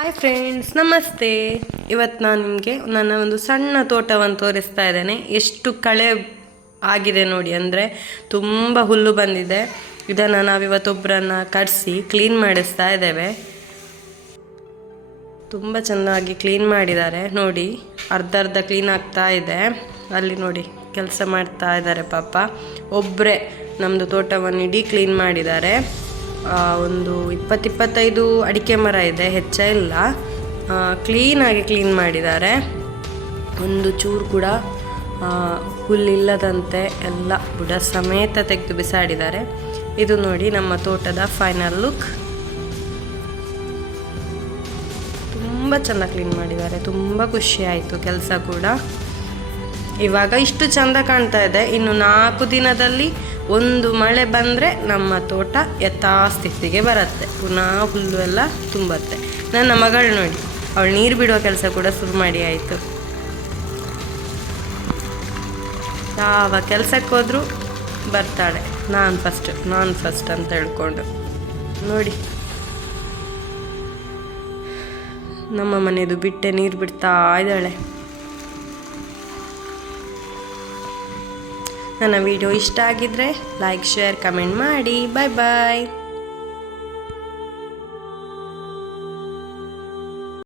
Hi friends ನಮಸ್ತೆ. ಇವತ್ತು ನಾನು ನಿಮಗೆ ನನ್ನ ಒಂದು ಸಣ್ಣ ತೋಟವನ್ನು ತೋರಿಸ್ತಾ ಇದ್ದೇನೆ. ಎಷ್ಟು ಕಳೆ ಆಗಿದೆ ನೋಡಿ ಅಂದರೆ ತುಂಬ ಹುಲ್ಲು ಬಂದಿದೆ. ಇದನ್ನು ನಾವಿವತ್ತೊಬ್ಬರನ್ನು ಕರೆಸಿ ಕ್ಲೀನ್ ಮಾಡಿಸ್ತಾ ಇದ್ದೇವೆ. ತುಂಬ ಚೆನ್ನಾಗಿ ಕ್ಲೀನ್ ಮಾಡಿದ್ದಾರೆ. ನೋಡಿ, ಅರ್ಧ ಅರ್ಧ ಕ್ಲೀನ್ ಆಗ್ತಾ ಇದೆ. ಅಲ್ಲಿ ನೋಡಿ, ಕೆಲಸ ಮಾಡ್ತಾ ಇದ್ದಾರೆ ಪಾಪ. ಒಬ್ಬರೇ ನಮ್ಮದು ತೋಟವನ್ನು ಇಡೀ ಕ್ಲೀನ್ ಮಾಡಿದ್ದಾರೆ. ಒಂದು ಇಪ್ಪತ್ತಿಪ್ಪತ್ತೈದು ಅಡಿಕೆ ಮರ ಇದೆ, ಹೆಚ್ಚ ಇಲ್ಲ. ಕ್ಲೀನಾಗಿ ಕ್ಲೀನ್ ಮಾಡಿದ್ದಾರೆ. ಒಂದು ಚೂರು ಕೂಡ ಹುಲ್ಲಿಲ್ಲದಂತೆ ಎಲ್ಲ ಬುಡ ಸಮೇತ ತೆಗೆದು ಬಿಸಾಡಿದ್ದಾರೆ. ಇದು ನೋಡಿ ನಮ್ಮ ತೋಟದ ಫೈನಲ್ ಲುಕ್ ತುಂಬ ಚೆನ್ನಾಗಿ ಕ್ಲೀನ್ ಮಾಡಿದ್ದಾರೆ. ತುಂಬ ಖುಷಿ ಆಯಿತು ಕೆಲಸ ಕೂಡ. ಇವಾಗ ಇಷ್ಟು ಚಂದ ಕಾಣ್ತಾ ಇದೆ. ಇನ್ನು ನಾಲ್ಕು ದಿನದಲ್ಲಿ ಒಂದು ಮಳೆ ಬಂದರೆ ನಮ್ಮ ತೋಟ ಯಥಾಸ್ಥಿತಿಗೆ ಬರುತ್ತೆ. ಪುನಃ ಹುಲ್ಲು ಎಲ್ಲ ತುಂಬತ್ತೆ. ನನ್ನ ಮಗಳು ನೋಡಿ, ಅವಳು ನೀರು ಬಿಡುವ ಕೆಲಸ ಕೂಡ ಶುರು ಮಾಡಿ ಆಯಿತು. ಯಾವ ಕೆಲಸಕ್ಕೆ ಹೋದರೂ ಬರ್ತಾಳೆ. ನಾನು ಫಸ್ಟ್ ನಾನು ಫಸ್ಟ್ ಅಂತ ಹೇಳ್ಕೊಂಡು. ನೋಡಿ. ನಮ್ಮ ಮನೆಯದು ಬಿಟ್ಟೆ ನೀರು ಬಿಡ್ತಾ ಇದ್ದಾಳೆ. ನನ್ನ ವಿಡಿಯೋ ಇಷ್ಟ ಆಗಿದ್ರೆ ಲೈಕ್ ಶೇರ್ ಕಮೆಂಟ್ ಮಾಡಿ. ಬಾಯ್ ಬಾಯ್.